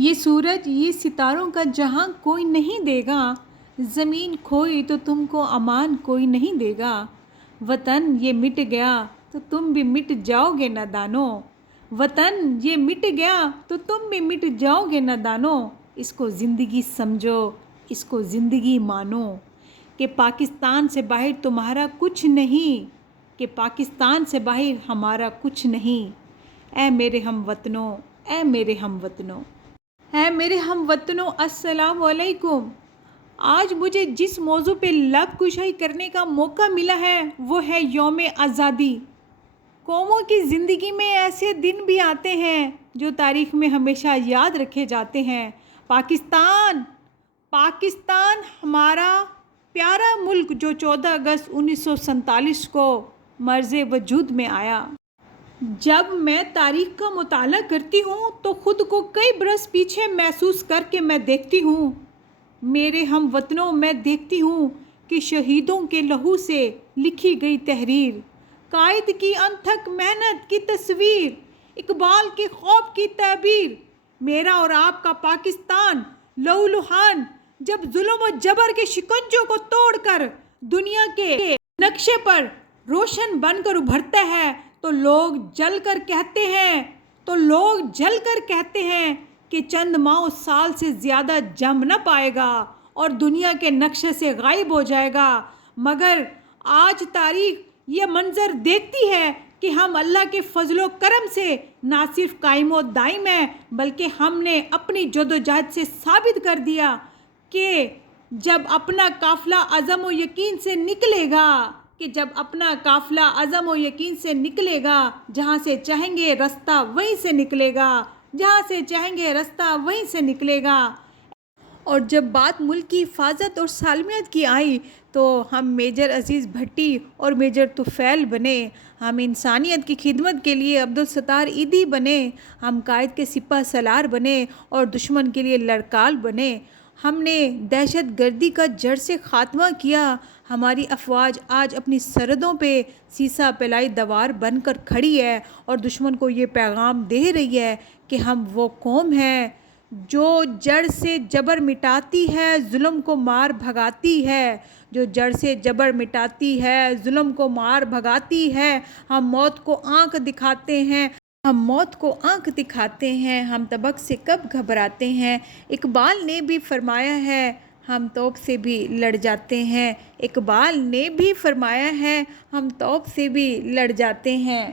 یہ سورج یہ ستاروں کا جہاں کوئی نہیں دے گا، زمین کھوئی تو تم کو امان کوئی نہیں دے گا۔ وطن یہ مٹ گیا تو تم بھی مٹ جاؤ گے نادانو، وطن یہ مٹ گیا تو تم بھی مٹ جاؤ گے نادانو۔ اس کو زندگی سمجھو، اس کو زندگی مانو، کہ پاکستان سے باہر تمہارا کچھ نہیں، کہ پاکستان سے باہر ہمارا کچھ نہیں۔ اے میرے ہم وطنوں، اے میرے ہم وطنوں، اے میرے ہم وطنوں، السلام علیکم۔ آج مجھے جس موضوع پہ لب کشائی کرنے کا موقع ملا ہے وہ ہے یوم آزادی۔ قوموں کی زندگی میں ایسے دن بھی آتے ہیں جو تاریخ میں ہمیشہ یاد رکھے جاتے ہیں۔ پاکستان ہمارا پیارا ملک جو 14 اگست 1947 کو مرز وجود میں آیا۔ جب میں تاریخ کا مطالعہ کرتی ہوں تو خود کو کئی برس پیچھے محسوس کر کے میں دیکھتی ہوں، میرے ہم وطنوں، میں دیکھتی ہوں کہ شہیدوں کے لہو سے لکھی گئی تحریر، قائد کی انتھک محنت کی تصویر، اقبال کے خواب کی تعبیر، میرا اور آپ کا پاکستان لہولہان جب ظلم و جبر کے شکنجوں کو توڑ کر دنیا کے نقشے پر روشن بن کر ابھرتا ہے تو لوگ جل کر کہتے ہیں کہ چند ماہ و سال سے زیادہ جم نہ پائے گا اور دنیا کے نقشے سے غائب ہو جائے گا۔ مگر آج تاریخ یہ منظر دیکھتی ہے کہ ہم اللہ کے فضل و کرم سے نہ صرف قائم و دائم ہیں بلکہ ہم نے اپنی جدوجہد سے ثابت کر دیا کہ جب اپنا قافلہ عزم و یقین سے نکلے گا، جہاں سے چاہیں گے رستہ وہیں سے نکلے گا۔ اور جب بات ملک کی حفاظت اور سالمیت کی آئی تو ہم میجر عزیز بھٹی اور میجر طفیل بنے، ہم انسانیت کی خدمت کے لیے عبدالستار ایدھی بنے، ہم قائد کے سپہ سالار بنے اور دشمن کے لیے لڑکال بنے۔ ہم نے دہشت گردی کا جڑ سے خاتمہ کیا۔ ہماری افواج آج اپنی سرحدوں پہ سیسہ پلائی دوار بن کر کھڑی ہے اور دشمن کو یہ پیغام دے رہی ہے کہ ہم وہ قوم ہیں جو جڑ سے جبر مٹاتی ہے، ظلم کو مار بھگاتی ہے، جو جڑ سے جبر مٹاتی ہے، ظلم کو مار بھگاتی ہے۔ ہم موت کو آنکھ دکھاتے ہیں، ہم تبک سے کب گھبراتے ہیں۔ اقبال نے بھی فرمایا ہے ہم توپ سے بھی لڑ جاتے ہیں، اقبال نے بھی فرمایا ہے ہم توپ سے بھی لڑ جاتے ہیں۔